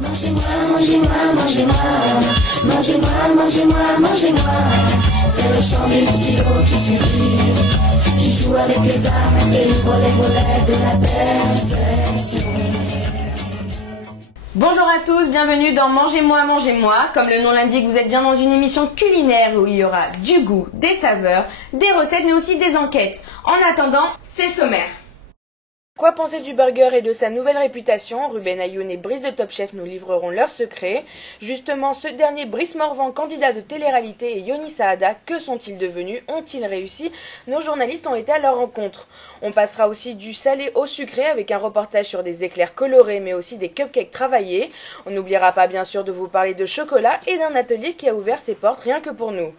Mangez-moi, mangez-moi, mangez-moi, mangez-moi, mangez-moi, mangez-moi. C'est le chant des sirops qui suffit, qui joue avec les armes et ouvre les volets de la perfection. Bonjour à tous, bienvenue dans Mangez-moi, mangez-moi. Comme le nom l'indique, vous êtes bien dans une émission culinaire où il y aura du goût, des saveurs, des recettes, mais aussi des enquêtes. En attendant, c'est sommaire. Quoi penser du burger et de sa nouvelle réputation? Ruben Ayoun et Brice de Top Chef nous livreront leurs secrets. Justement, ce dernier Brice Morvan, candidat de télé-réalité, et Yoni Saada, que sont-ils devenus? Ont-ils réussi? Nos journalistes ont été à leur rencontre. On passera aussi du salé au sucré avec un reportage sur des éclairs colorés mais aussi des cupcakes travaillés. On n'oubliera pas bien sûr de vous parler de chocolat et d'un atelier qui a ouvert ses portes rien que pour nous.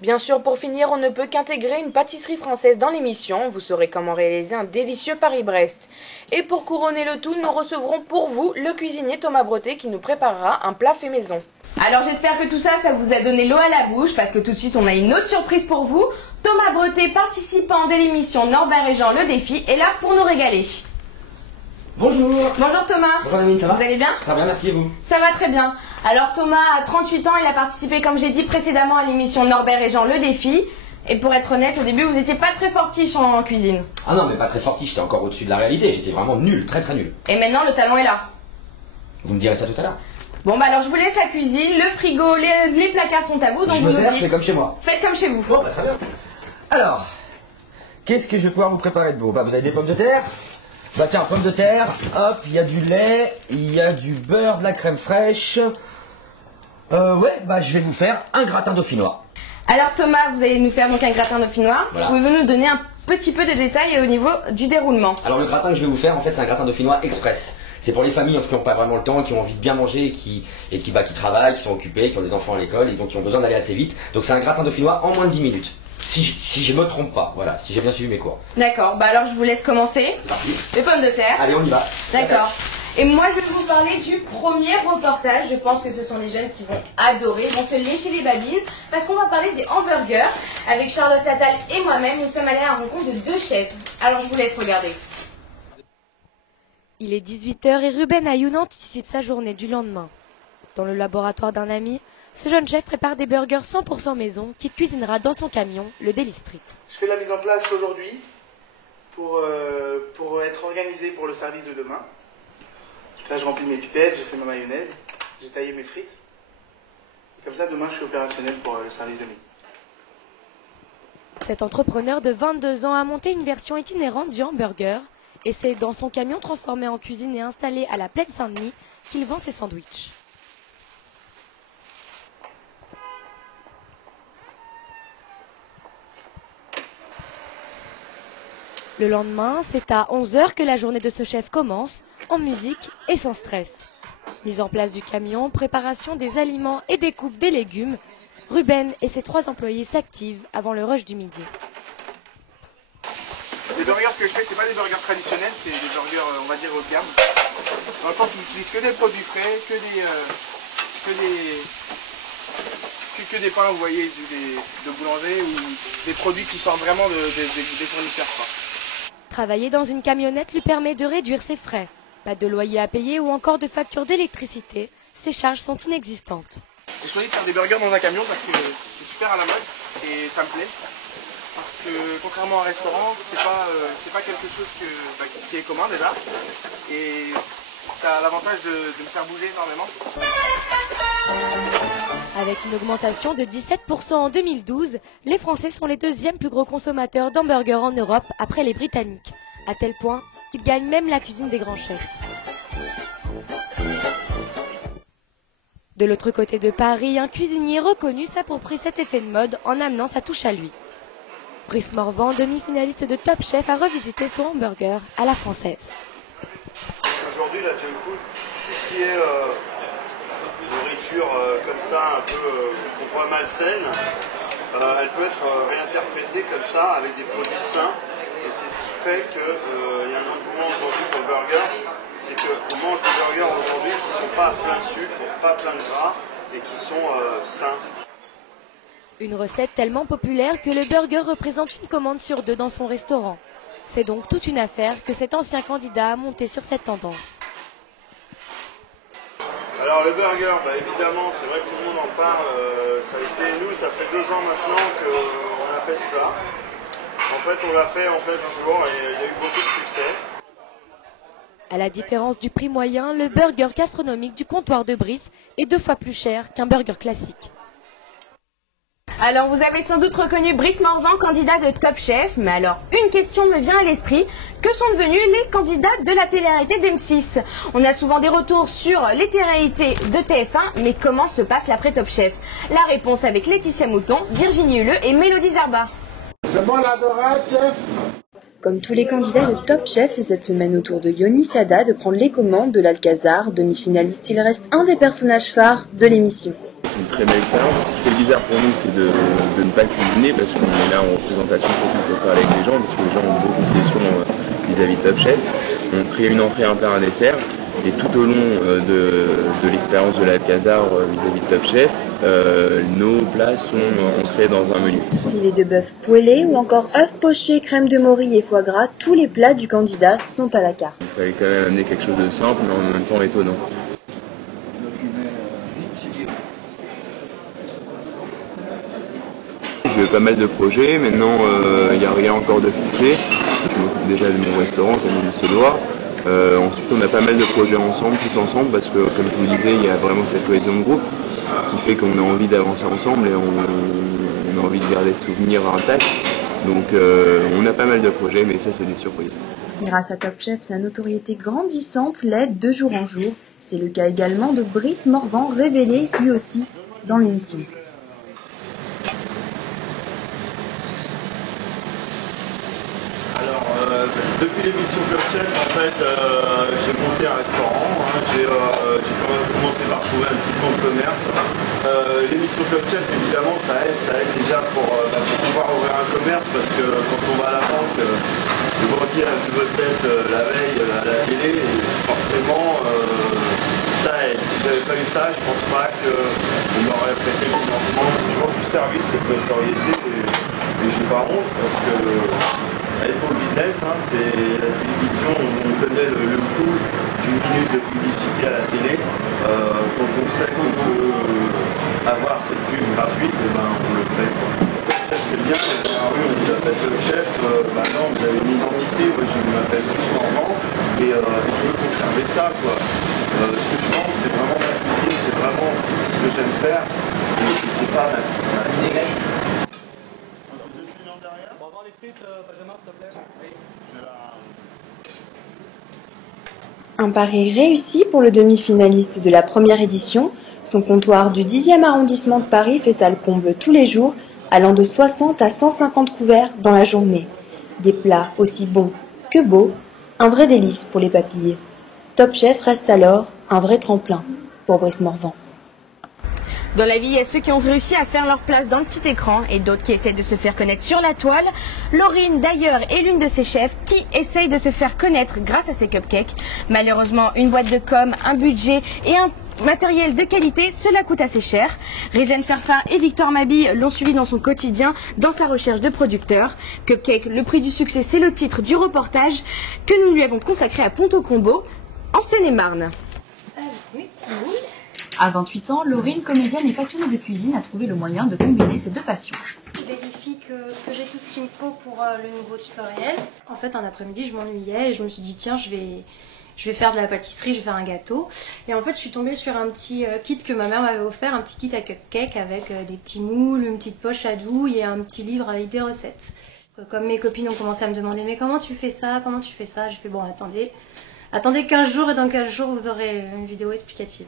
Bien sûr, pour finir, on ne peut qu'intégrer une pâtisserie française dans l'émission. Vous saurez comment réaliser un délicieux Paris-Brest. Et pour couronner le tout, nous recevrons pour vous le cuisinier Thomas Bretet qui nous préparera un plat fait maison. Alors j'espère que tout ça vous a donné l'eau à la bouche parce que tout de suite on a une autre surprise pour vous. Thomas Bretet, participant de l'émission Norbert et Jean le défi, est là pour nous régaler. Bonjour. Bonjour Thomas. Bonjour Lamine, ça va? Vous allez bien? Très bien, merci et vous? Ça va très bien. Alors Thomas a 38 ans, il a participé comme j'ai dit précédemment à l'émission Norbert et Jean le défi. Et pour être honnête, au début vous n'étiez pas très fortiche en cuisine. Ah non, mais pas très fortiche, j'étais encore au-dessus de la réalité, j'étais vraiment nul, très très nul. Et maintenant le talent est là. Vous me direz ça tout à l'heure? Bon bah alors je vous laisse la cuisine, le frigo, les placards sont à vous, donc je vous me nous sers, dites. je fais comme chez moi. Faites comme chez vous. Bon, bah très bien. Alors, qu'est-ce que je vais pouvoir vous préparer de beau? Bah vous avez des pommes de terre? Bah tiens, pommes de terre, hop, il y a du lait, il y a du beurre, de la crème fraîche. Ouais, bah je vais vous faire un gratin dauphinois. Alors Thomas, vous allez nous faire donc un gratin dauphinois. Voilà. Pouvez-vous nous donner un petit peu de détails au niveau du déroulement? Alors le gratin que je vais vous faire, en fait, c'est un gratin dauphinois express. C'est pour les familles qui n'ont pas vraiment le temps, qui ont envie de bien manger qui travaillent, qui sont occupés, qui ont des enfants à l'école et donc qui ont besoin d'aller assez vite. Donc c'est un gratin dauphinois en moins de 10 minutes. Si je me trompe pas, voilà, si j'ai bien suivi mes cours. D'accord, bah alors je vous laisse commencer. C'est parti. Les pommes de terre. Allez, on y va. D'accord. Et moi je vais vous parler du premier reportage. Je pense que ce sont les jeunes qui vont adorer, ils vont se lécher les babines parce qu'on va parler des hamburgers. Avec Charlotte Attal et moi-même, nous sommes allés à la rencontre de deux chefs. Alors je vous laisse regarder. Il est 18h et Ruben Ayoun anticipe sa journée du lendemain. Dans le laboratoire d'un ami, ce jeune chef prépare des burgers 100% maison qu'il cuisinera dans son camion, le Daily Street. Je fais la mise en place aujourd'hui pour être organisé pour le service de demain. Là, je remplis mes pipettes, j'ai fait ma mayonnaise, j'ai taillé mes frites. Et comme ça, demain, je suis opérationnel pour le service de midi. Cet entrepreneur de 22 ans a monté une version itinérante du hamburger et c'est dans son camion transformé en cuisine et installé à la Plaine Saint-Denis qu'il vend ses sandwichs. Le lendemain, c'est à 11h que la journée de ce chef commence, en musique et sans stress. Mise en place du camion, préparation des aliments et découpe des légumes, Ruben et ses 3 employés s'activent avant le rush du midi. Les burgers que je fais, c'est pas des burgers traditionnels, c'est des burgers, on va dire, haut de gamme. Dans le sens où j'utilise que des produits frais, que des pains, vous voyez, de boulanger ou des produits qui sortent vraiment des fournisseurs, quoi. Travailler dans une camionnette lui permet de réduire ses frais. Pas de loyer à payer ou encore de facture d'électricité. Ses charges sont inexistantes. J'ai choisi de faire des burgers dans un camion parce que c'est super à la mode et ça me plaît. Parce que contrairement à un restaurant, c'est pas quelque chose qui est commun déjà. Et ça a l'avantage de me faire bouger énormément. Avec une augmentation de 17% en 2012, les Français sont les 2e plus gros consommateurs d'hamburgers en Europe après les Britanniques, à tel point qu'ils gagnent même la cuisine des grands chefs. De l'autre côté de Paris, un cuisinier reconnu s'approprie cet effet de mode en amenant sa touche à lui. Brice Morvan, demi-finaliste de Top Chef, a revisité son hamburger à la française. Aujourd'hui, la junk food, tout ce qui est nourriture comme ça, un peu qu'on voit malsaine, elle peut être réinterprétée comme ça avec des produits sains. Et c'est ce qui fait qu'il y a un engouement aujourd'hui pour le burger. C'est qu'on mange des burgers aujourd'hui qui ne sont pas pleins de sucre, pas pleins de gras et qui sont sains. Une recette tellement populaire que le burger représente une commande sur 2 dans son restaurant. C'est donc toute une affaire que cet ancien candidat a monté sur cette tendance. Alors le burger, bah, évidemment, c'est vrai que tout le monde en parle. Ça fait 2 ans maintenant qu'on a fait ce plat. En fait, on l'a fait en plein jour et il y a eu beaucoup de succès. À la différence du prix moyen, le burger gastronomique du comptoir de Brice est 2 fois plus cher qu'un burger classique. Alors vous avez sans doute reconnu Brice Morvan, candidat de Top Chef, mais alors une question me vient à l'esprit, que sont devenus les candidats de la télé-réalité d'M6 ? On a souvent des retours sur les télé-réalités de TF1, mais comment se passe l'après Top Chef ? La réponse avec Laetitia Mouton, Virginie Huleux et Mélodie Zarba. C'est bon la dorade, chef ? Comme tous les candidats de Top Chef, c'est cette semaine au tour de Yoni Sada de prendre les commandes de l'Alcazar. Demi-finaliste, il reste un des personnages phares de l'émission. C'est une très belle expérience. Ce qui fait bizarre pour nous, c'est de ne pas cuisiner parce qu'on est là en représentation surtout pour parler avec les gens, parce que les gens ont beaucoup de questions vis-à-vis de Top Chef. On crée une entrée, un plat, un dessert. Et tout au long de l'expérience de l'Alcazar vis-à-vis de Top Chef, nos plats sont ancrés dans un menu. Filet de bœuf poêlé ou encore œufs pochés, crème de morille et foie gras, tous les plats du candidat sont à la carte. Il fallait quand même amener quelque chose de simple mais en même temps étonnant. J'ai pas mal de projets, maintenant il n'y a rien encore de fixé. Je m'occupe déjà de mon restaurant comme il se doit. Ensuite on a pas mal de projets ensemble, tous ensemble, parce que comme je vous le disais, il y a vraiment cette cohésion de groupe qui fait qu'on a envie d'avancer ensemble et on a envie de garder ce souvenir intact. Donc on a pas mal de projets, mais ça c'est des surprises. Grâce à Top Chef, sa notoriété grandissante l'aide de jour en jour. C'est le cas également de Brice Morvan, révélé lui aussi dans l'émission. Alors, depuis l'émission Top Chef, en fait, j'ai monté un restaurant. J'ai commencé par trouver un petit fonds de commerce. L'émission Top Chef, évidemment, ça aide déjà pour pouvoir ouvrir un commerce, parce que quand on va à la banque, le banquier a vu votre tête la veille à la télé, et forcément, ça aide. Si j'avais pas eu ça, je pense pas qu'on m'aurait prêté le financement. Je pense du service et de notoriété, et j'ai pas honte, parce que ça aide pour le business, c'est la télévision, on connaît le coût d'une minute de publicité à la télé. Quand on sait qu'on peut avoir cette pub gratuite, on le fait. C'est bien, dans la rue on dit appelle le chef, maintenant vous avez une identité, moi je m'appelle Brice Morvan et je veux conserver ça. Ce que je pense, c'est vraiment ma cuisine, c'est vraiment ce que j'aime faire, et c'est pas ma négative. Un pari réussi pour le demi-finaliste de la première édition. Son comptoir du 10e arrondissement de Paris fait salle comble tous les jours, allant de 60 à 150 couverts dans la journée. Des plats aussi bons que beaux, un vrai délice pour les papilles. Top Chef reste alors un vrai tremplin pour Brice Morvan. Dans la vie, il y a ceux qui ont réussi à faire leur place dans le petit écran et d'autres qui essaient de se faire connaître sur la toile. Laurine, d'ailleurs, est l'une de ces chefs qui essaye de se faire connaître grâce à ses cupcakes. Malheureusement, une boîte de com, un budget et un matériel de qualité, cela coûte assez cher. Rizen Ferfar et Victor Mabille l'ont suivi dans son quotidien, dans sa recherche de producteurs. Cupcake, le prix du succès, c'est le titre du reportage que nous lui avons consacré à Ponto-Combo, en Seine-et-Marne. À 28 ans, Laurine, comédienne et passionnée de cuisine, a trouvé le moyen de combiner ces deux passions. Je vérifie que j'ai tout ce qu'il me faut pour le nouveau tutoriel. En fait, un après-midi, je m'ennuyais et je me suis dit, tiens, je vais faire de la pâtisserie, je vais faire un gâteau. Et en fait, je suis tombée sur un petit kit que ma mère m'avait offert, un petit kit à cupcake avec des petits moules, une petite poche à doux et un petit livre avec des recettes. Comme mes copines ont commencé à me demander, mais comment tu fais ça, j'ai fait, bon, attendez 15 jours et dans 15 jours, vous aurez une vidéo explicative.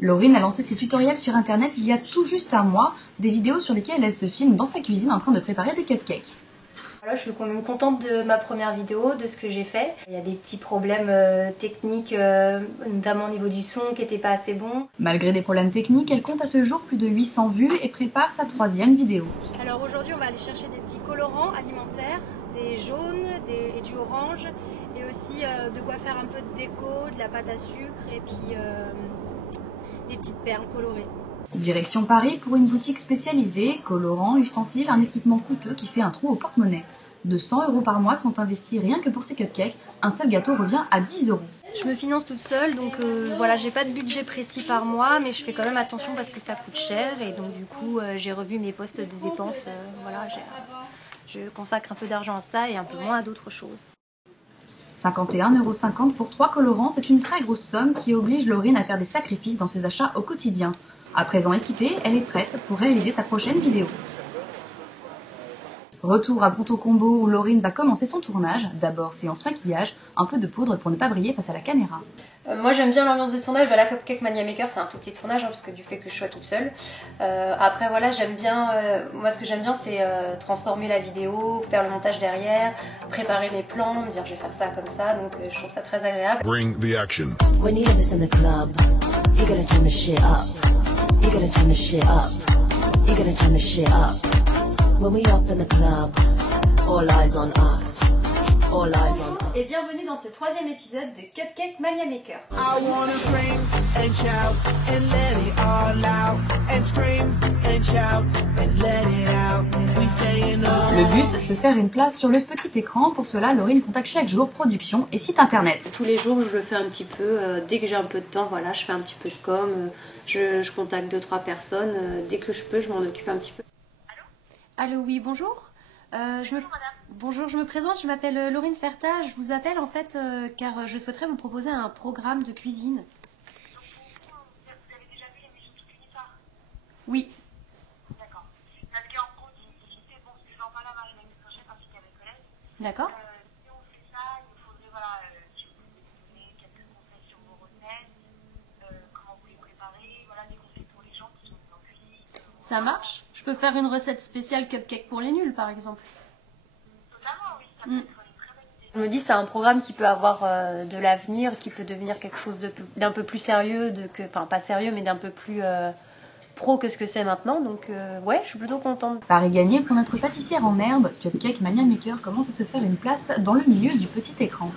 Laurine a lancé ses tutoriels sur internet il y a tout juste un mois, des vidéos sur lesquelles elle se filme dans sa cuisine en train de préparer des cupcakes. Voilà, je suis quand même contente de ma première vidéo, de ce que j'ai fait. Il y a des petits problèmes techniques, notamment au niveau du son qui n'était pas assez bon. Malgré des problèmes techniques, elle compte à ce jour plus de 800 vues et prépare sa 3e vidéo. Alors aujourd'hui, on va aller chercher des petits colorants alimentaires, des jaunes et du orange, et aussi de quoi faire un peu de déco, de la pâte à sucre et puis des petites perles colorées. Direction Paris pour une boutique spécialisée, colorants, ustensiles, un équipement coûteux qui fait un trou au porte-monnaie. 200 € par mois sont investis rien que pour ces cupcakes, un seul gâteau revient à 10 €. Je me finance toute seule, donc voilà, j'ai pas de budget précis par mois, mais je fais quand même attention parce que ça coûte cher et donc du coup j'ai revu mes postes de dépenses. Voilà, je consacre un peu d'argent à ça et un peu moins à d'autres choses. 51,50 € pour 3 colorants, c'est une très grosse somme qui oblige Laurine à faire des sacrifices dans ses achats au quotidien. À présent équipée, elle est prête pour réaliser sa prochaine vidéo. Retour à Ponto Combo où Laurine va commencer son tournage. D'abord séance maquillage, un peu de poudre pour ne pas briller face à la caméra. Moi j'aime bien l'ambiance de tournage, la Cupcake Mania Maker c'est un tout petit tournage parce que du fait que je sois toute seule. Après voilà, j'aime bien, moi ce que j'aime bien c'est transformer la vidéo, faire le montage derrière, préparer mes plans, me dire je vais faire ça comme ça, donc je trouve ça très agréable. Bring the action. When you hear this in the club, you gotta turn the shit up. You gotta turn the shit up. You gotta turn the shit up. When we up in the club, all eyes on us. All eyes on us. Et bienvenue dans ce 3e épisode de Cupcake Mania Maker. I wanna scream and shout and let it all out and scream and shout and let it out. We saying oh. Le but, se faire une place sur le petit écran. Pour cela, Laurine contacte chaque jour production et site internet. Tous les jours, je le fais un petit peu. Dès que j'ai un peu de temps, voilà, je fais un petit peu de com. Je contacte 2-3 personnes. Dès que je peux, je m'en occupe un petit peu. Allô, oui, bonjour. Bonjour, je me présente, je m'appelle Laurine Ferta. Je vous appelle en fait car je souhaiterais vous proposer un programme de cuisine. Vous avez déjà vu l'émission Toute une histoire? Oui. D'accord. Parce qu'en gros, je vais en parler à Marine l'année prochaine ainsi qu'à mes collègues. D'accord. Si on fait ça, il nous faudrait, voilà, si vous pouvez nous donner quelques conseils sur vos recettes, comment vous les préparez, voilà, des conseils pour les gens qui sont en cuisine. Ça marche? Je peux faire une recette spéciale cupcake pour les nuls, par exemple. Totalement, oui. Ça peut être une très bonne idée. Je me dis c'est un programme qui peut avoir de l'avenir, qui peut devenir quelque chose d'un peu plus sérieux, enfin pas sérieux, mais d'un peu plus pro que ce que c'est maintenant. Donc ouais, je suis plutôt contente. Paris gagné pour notre pâtissière en herbe. Cupcake Mania Maker commence à se faire une place dans le milieu du petit écran.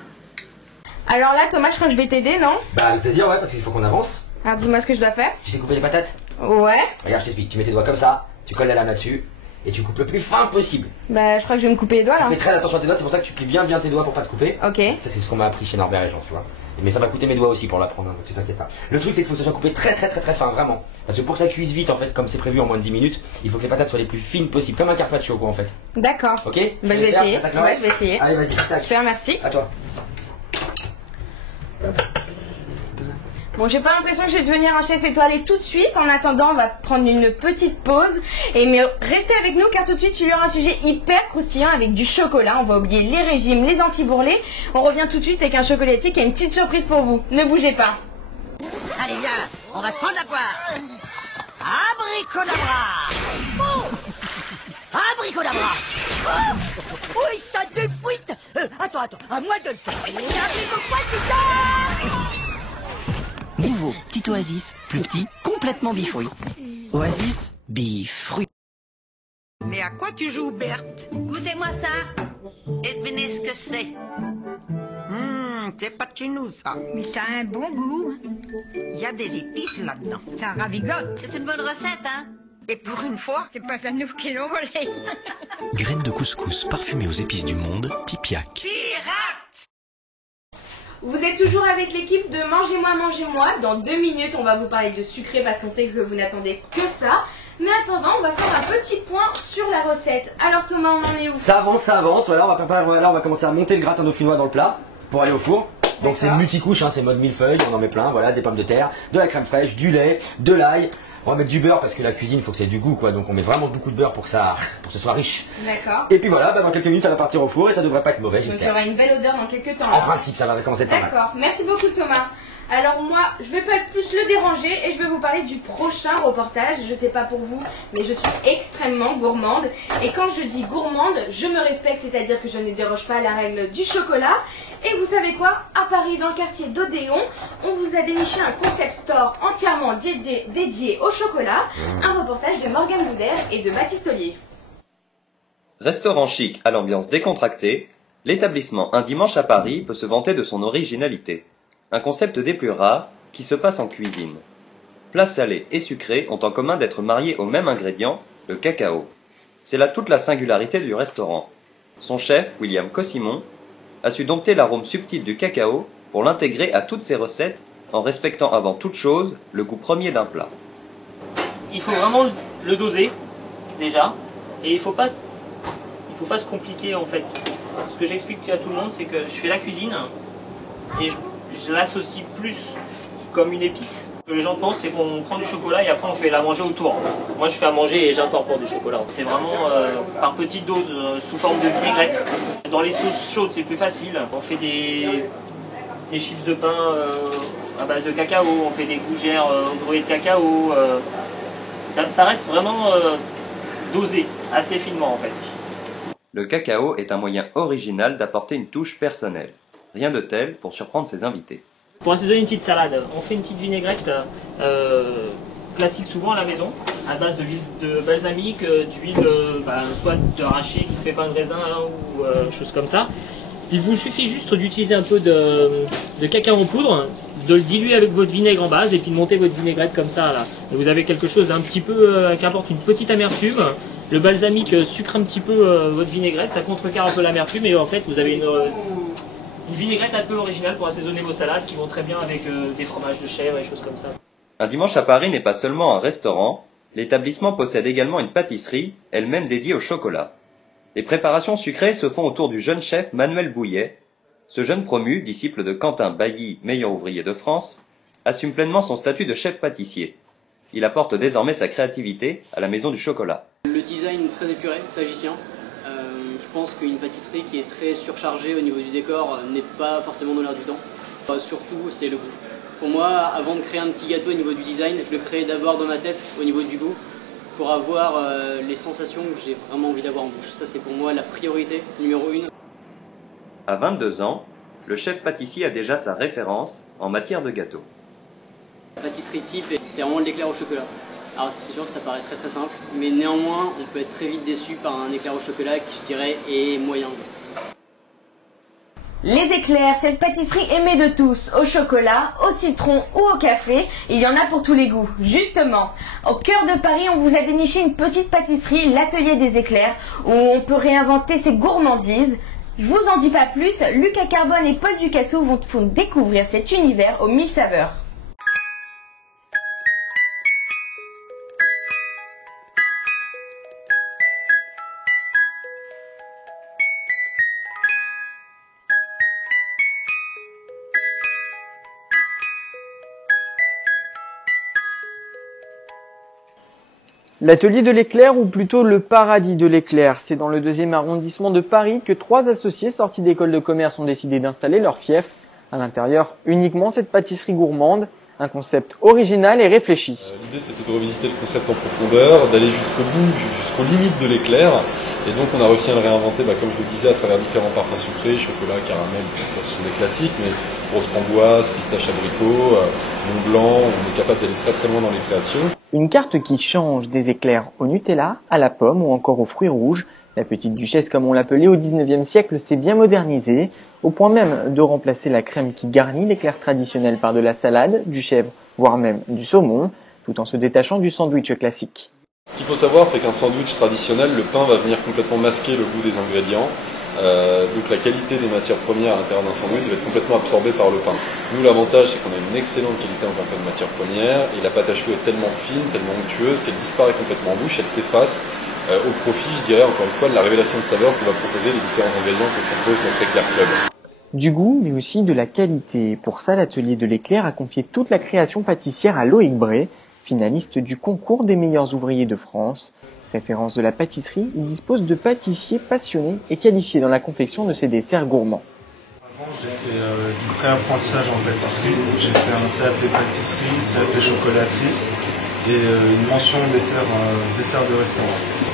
Alors là, Thomas, je crois que je vais t'aider, non? Bah avec plaisir, ouais, parce qu'il faut qu'on avance. Alors dis-moi ce que je dois faire. Tu sais couper les patates? Ouais. Regarde, je t'explique. Tu mets tes doigts comme ça, tu colles la lame là-dessus, et tu coupes le plus fin possible. Bah je crois que je vais me couper les doigts là. Fais très attention à tes doigts, c'est pour ça que tu plies bien tes doigts pour pas te couper. Ok. Ça c'est ce qu'on m'a appris chez Norbert et Jean, tu vois. Mais ça m'a coûté mes doigts aussi pour l'apprendre, hein, donc tu t'inquiètes pas. Le truc c'est qu'il faut que ça soit coupé très fin, vraiment. Parce que pour que ça cuise vite en fait, comme c'est prévu en moins de 10 minutes, il faut que les patates soient les plus fines possibles, comme un carpaccio quoi en fait. D'accord. Ok. Bah je vais essayer. Ouais, je vais essayer. Allez vas-y, tac. Super, merci. À toi. Bon, j'ai pas l'impression que je vais devenir un chef étoilé tout de suite. En attendant, on va prendre une petite pause. Mais restez avec nous car tout de suite, il y aura un sujet hyper croustillant avec du chocolat. On va oublier les régimes, les anti-bourrelets. On revient tout de suite avec un chocolatier qui a une petite surprise pour vous. Ne bougez pas. Allez, viens, on va se prendre la poire. Abricodabra. Oh, abricodabra. Oh, oui, ça défouite. Attends, à moi de le faire. Nouveau petit Oasis, plus petit, complètement bifruit. Oasis, bifruit. Mais à quoi tu joues, Berthe? Goûtez-moi ça et devinez ce que c'est. C'est pas de chez nous, ça. Mais ça a un bon goût. Il y a des épices là-dedans. Ça ravigote. C'est une bonne recette, hein? Et pour une fois, c'est pas à nous qui l'ont volé. Graines de couscous parfumées aux épices du monde, Tipiak. Pirate! Vous êtes toujours avec l'équipe de Mangez-moi. Dans 2 minutes, on va vous parler de sucré parce qu'on sait que vous n'attendez que ça. Mais attendant, on va faire un petit point sur la recette. Alors Thomas, on en est où? Ça avance. Voilà, on va commencer à monter le gratin dauphinois dans le plat pour aller au four. Donc c'est multicouche, hein, c'est mode millefeuille, on en met plein, voilà, des pommes de terre, de la crème fraîche, du lait, de l'ail. On va mettre du beurre parce que la cuisine, il faut que ça ait du goût, quoi. Donc on met vraiment beaucoup de beurre pour que ce soit riche. D'accord. Et puis voilà, dans quelques minutes, ça va partir au four et ça devrait pas être mauvais, Donc il y j'espère. aura une belle odeur dans quelques temps. En principe, ça va commencer pas mal. D'accord. Merci beaucoup Thomas. Alors moi, je vais pas plus le déranger et je vais vous parler du prochain reportage. Je sais pas pour vous, mais je suis extrêmement gourmande. Et quand je dis gourmande, je me respecte, c'est-à-dire que je ne déroge pas à la règle du chocolat. Et vous savez quoi? À Paris, dans le quartier d'Odéon, on vous a déniché un concept store entièrement dédié au chocolat. Un reportage de Morgane Boudère et de Baptiste Ollier. Restaurant chic à l'ambiance décontractée, l'établissement Un Dimanche à Paris peut se vanter de son originalité. Un concept des plus rares qui se passe en cuisine. Plats salés et sucrés ont en commun d'être mariés au même ingrédient, le cacao. C'est là toute la singularité du restaurant. Son chef, William Cossimon, a su dompter l'arôme subtil du cacao pour l'intégrer à toutes ses recettes en respectant avant toute chose le goût premier d'un plat. Il faut vraiment le doser, déjà, et il faut pas se compliquer en fait. Ce que j'explique à tout le monde, c'est que je fais la cuisine et je l'associe plus comme une épice. Ce que les gens pensent, c'est qu'on prend du chocolat et après on fait la manger autour. Moi je fais à manger et j'incorpore du chocolat. C'est vraiment par petites doses, sous forme de vinaigrette. Dans les sauces chaudes c'est plus facile. On fait des chips de pain à base de cacao, on fait des gougères au gruau de cacao. Ça reste vraiment dosé, assez finement en fait. Le cacao est un moyen original d'apporter une touche personnelle. Rien de tel pour surprendre ses invités. Pour assaisonner une petite salade, on fait une petite vinaigrette classique souvent à la maison, à base d'huile de balsamique, d'huile soit d'arachide qui fait pain de raisin ou choses comme ça. Il vous suffit juste d'utiliser un peu de cacao en poudre, de le diluer avec votre vinaigre en base et puis de monter votre vinaigrette comme ça là. Et vous avez quelque chose d'un petit peu qui apporte une petite amertume. Le balsamique sucre un petit peu votre vinaigrette, ça contrecarre un peu l'amertume et en fait vous avez une vinaigrette un peu originale pour assaisonner vos salades qui vont très bien avec des fromages de chèvre et choses comme ça. Un dimanche à Paris n'est pas seulement un restaurant, l'établissement possède également une pâtisserie, elle-même dédiée au chocolat. Les préparations sucrées se font autour du jeune chef Manuel Bouillet. Ce jeune promu, disciple de Quentin Bailly, meilleur ouvrier de France, assume pleinement son statut de chef pâtissier. Il apporte désormais sa créativité à la maison du chocolat. Le design très épuré, sagitien. Je pense qu'une pâtisserie qui est très surchargée au niveau du décor n'est pas forcément dans l'air du temps. Surtout, c'est le goût. Pour moi, avant de créer un petit gâteau au niveau du design, je le crée d'abord dans ma tête au niveau du goût pour avoir les sensations que j'ai vraiment envie d'avoir en bouche. Ça, c'est pour moi la priorité numéro 1. À 22 ans, le chef pâtissier a déjà sa référence en matière de gâteau. La pâtisserie type, c'est vraiment de l'éclair au chocolat. Alors c'est sûr que ça paraît très très simple, mais néanmoins on peut être très vite déçu par un éclair au chocolat qui je dirais est moyen. Les éclairs, cette pâtisserie aimée de tous, au chocolat, au citron ou au café, il y en a pour tous les goûts. Justement, au cœur de Paris, on vous a déniché une petite pâtisserie, l'Atelier des éclairs, où on peut réinventer ses gourmandises. Je vous en dis pas plus, Lucas Carbone et Paul Ducassou vont vous découvrir cet univers aux 1000 saveurs. L'atelier de l'éclair, ou plutôt le paradis de l'éclair, c'est dans le 2e arrondissement de Paris que 3 associés sortis d'école de commerce ont décidé d'installer leur fief. À l'intérieur, uniquement cette pâtisserie gourmande, un concept original et réfléchi. L'idée c'était de revisiter le concept en profondeur, d'aller jusqu'au bout, jusqu'aux limites de l'éclair. Et donc on a réussi à le réinventer, comme je le disais, à travers différents parfums sucrés, chocolat, caramel, ça ce sont des classiques, mais rose framboise, pistache abricot, Mont Blanc, on est capable d'aller très très loin dans les créations. Une carte qui change des éclairs au Nutella, à la pomme ou encore aux fruits rouges. La petite duchesse, comme on l'appelait au 19e siècle, s'est bien modernisée, au point même de remplacer la crème qui garnit l'éclair traditionnel par de la salade, du chèvre, voire même du saumon, tout en se détachant du sandwich classique. Ce qu'il faut savoir, c'est qu'un sandwich traditionnel, le pain va venir complètement masquer le goût des ingrédients. Donc la qualité des matières premières à l'intérieur d'un sandwich va être complètement absorbée par le pain. Nous, l'avantage, c'est qu'on a une excellente qualité en termes de matières premières, et la pâte à choux est tellement fine, tellement onctueuse, qu'elle disparaît complètement en bouche, elle s'efface au profit, je dirais, encore une fois, de la révélation de saveur que va proposer les différents ingrédients que propose notre éclair club. Du goût, mais aussi de la qualité. Pour ça, l'atelier de l'éclair a confié toute la création pâtissière à Loïc Bray, finaliste du concours des meilleurs ouvriers de France. Référence de la pâtisserie, il dispose de pâtissiers passionnés et qualifiés dans la confection de ces desserts gourmands. Avant, j'ai fait du pré-apprentissage en pâtisserie. J'ai fait un CAP pâtisserie, CAP chocolaterie et une mention dessert de restaurant.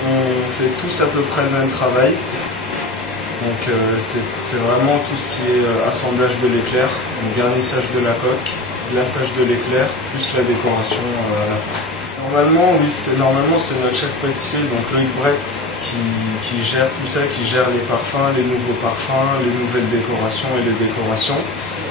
On fait tous à peu près le même travail. Donc c'est vraiment tout ce qui est assemblage de l'éclair, garnissage de la coque, glaçage de l'éclair, plus la décoration à la fin. Normalement, c'est notre chef pâtissier, donc Loïc Bray, qui gère tout ça, qui gère les parfums, les nouveaux parfums, les nouvelles décorations et les décorations.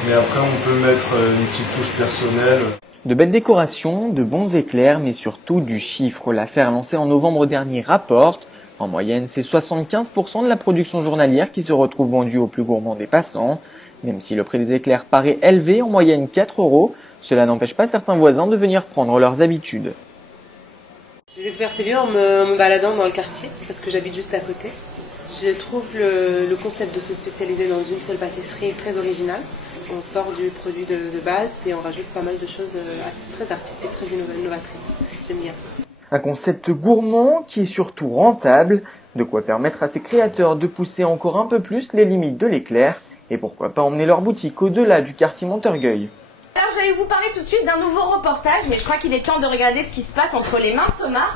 Mais après, on peut mettre une petite touche personnelle. De belles décorations, de bons éclairs, mais surtout du chiffre. L'affaire lancée en novembre dernier rapporte. En moyenne, c'est 75% de la production journalière qui se retrouve vendue aux plus gourmands des passants. Même si le prix des éclairs paraît élevé, en moyenne 4 €, cela n'empêche pas certains voisins de venir prendre leurs habitudes. J'ai découvert ce lieu en me baladant dans le quartier, parce que j'habite juste à côté. Je trouve le concept de se spécialiser dans une seule pâtisserie très original. On sort du produit de base et on rajoute pas mal de choses très artistiques, très innovatrices. J'aime bien. Un concept gourmand qui est surtout rentable, de quoi permettre à ses créateurs de pousser encore un peu plus les limites de l'éclair et pourquoi pas emmener leur boutique au-delà du quartier Montorgueil. Alors j'allais vous parler tout de suite d'un nouveau reportage, mais je crois qu'il est temps de regarder ce qui se passe entre les mains de Thomas.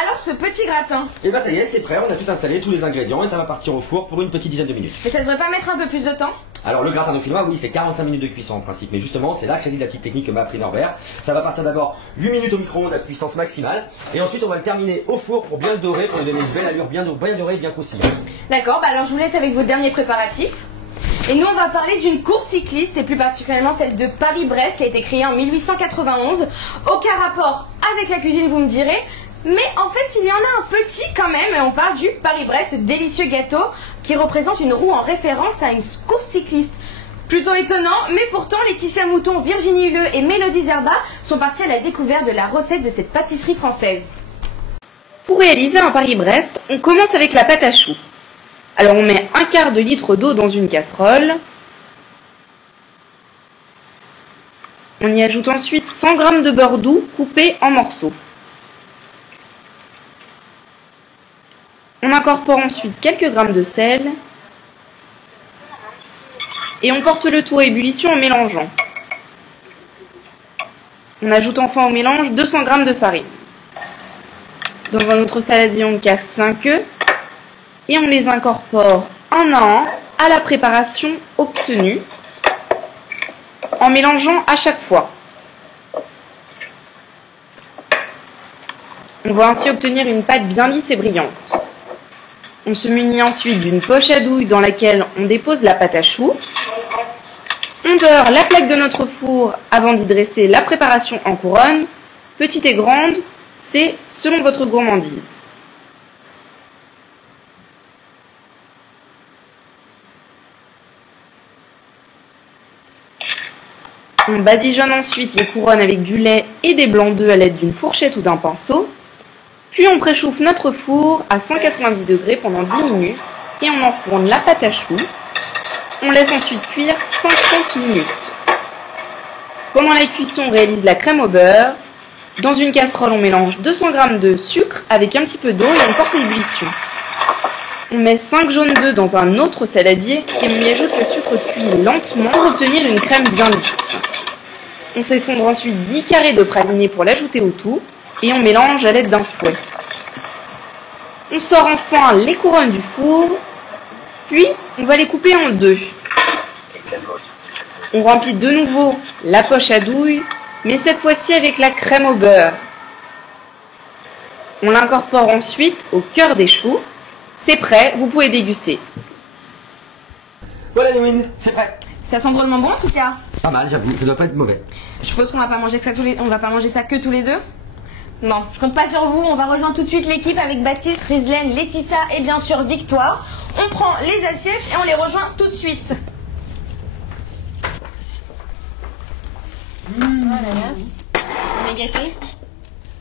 Alors ce petit gratin. Et bah ça y est, c'est prêt, on a tout installé, tous les ingrédients et ça va partir au four pour une petite dizaine de minutes. Mais ça devrait pas mettre un peu plus de temps? Alors le gratin dauphinois, oui, c'est 45 minutes de cuisson en principe, mais justement c'est là que réside la petite technique que m'a appris Norbert. Ça va partir d'abord 8 minutes au micro-ondes à puissance maximale, et ensuite on va le terminer au four pour bien le dorer, pour lui donner une belle allure bien dorée et bien croustillante. D'accord, bah alors je vous laisse avec vos derniers préparatifs. Et nous on va parler d'une course cycliste et plus particulièrement celle de Paris-Brest qui a été créée en 1891. Aucun rapport avec la cuisine vous me direz, mais en fait il y en a un petit quand même et on parle du Paris-Brest, ce délicieux gâteau qui représente une roue en référence à une course cycliste. Plutôt étonnant, mais pourtant Laetitia Mouton, Virginie Huleux et Mélodie Zerba sont parties à la découverte de la recette de cette pâtisserie française. Pour réaliser un Paris-Brest, on commence avec la pâte à choux. Alors on met 1/4 de litre d'eau dans une casserole. On y ajoute ensuite 100 g de beurre doux coupé en morceaux. On incorpore ensuite quelques grammes de sel. Et on porte le tout à ébullition en mélangeant. On ajoute enfin au mélange 200 g de farine. Dans un autre saladier, on casse 5 œufs. Et on les incorpore un à un à la préparation obtenue en mélangeant à chaque fois. On va ainsi obtenir une pâte bien lisse et brillante. On se munit ensuite d'une poche à douille dans laquelle on dépose la pâte à choux. On beurre la plaque de notre four avant d'y dresser la préparation en couronne. Petite et grande, c'est selon votre gourmandise. On badigeonne ensuite les couronnes avec du lait et des blancs d'œufs à l'aide d'une fourchette ou d'un pinceau. Puis on préchauffe notre four à 190 degrés pendant 10 minutes et on enfourne la pâte à choux. On laisse ensuite cuire 50 minutes. Pendant la cuisson, on réalise la crème au beurre. Dans une casserole, on mélange 200 g de sucre avec un petit peu d'eau et on porte à ébullition. On met 5 jaunes d'œufs dans un autre saladier et on y ajoute le sucre cuit lentement pour obtenir une crème bien lisse. On fait fondre ensuite 10 carrés de praliné pour l'ajouter au tout et on mélange à l'aide d'un fouet. On sort enfin les couronnes du four, puis on va les couper en deux. On remplit de nouveau la poche à douille, mais cette fois-ci avec la crème au beurre. On l'incorpore ensuite au cœur des choux. C'est prêt, vous pouvez déguster. Voilà Néwin, c'est prêt. Ça sent drôlement bon en tout cas. Pas mal, j'avoue, ça doit pas être mauvais. Je suppose qu'on va pas manger ça que tous les deux. Non, je compte pas sur vous, on va rejoindre tout de suite l'équipe avec Baptiste, Rizlaine, Laetitia et bien sûr Victoire. On prend les assiettes et on les rejoint tout de suite. Oh là là, on est gâtés.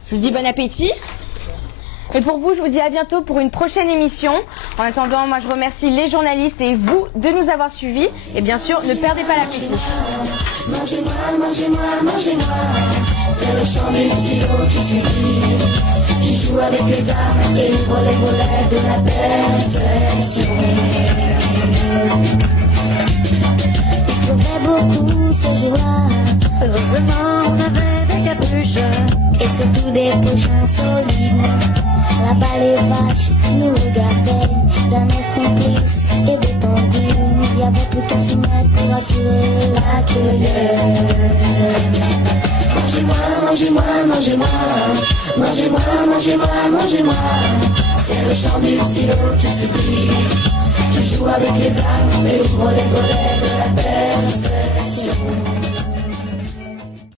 Je vous dis bon appétit. Et pour vous, je vous dis à bientôt pour une prochaine émission. En attendant, moi je remercie les journalistes et vous de nous avoir suivis. Et bien sûr, ne perdez pas l'appétit. Mangez-moi, mangez-moi, mangez-moi. C'est le chant des silos qui suffit, qui joue avec les armes et ouvre les volets de la perfection. Il pleuvait beaucoup ce jour-là. Heureusement, on avait des capuches et surtout des pochins solides. Là-bas, les vaches nous regardaient d'un air complice et détendu. Il y avait plus qu'à s'y mettre pour assurer la cueillette. Mangez-moi, mangez-moi, mangez-moi. Mangez-moi, mangez-moi, mangez-moi. C'est le chant du silo qui supplie, qui joue avec les armes et ouvre les volets de la perception.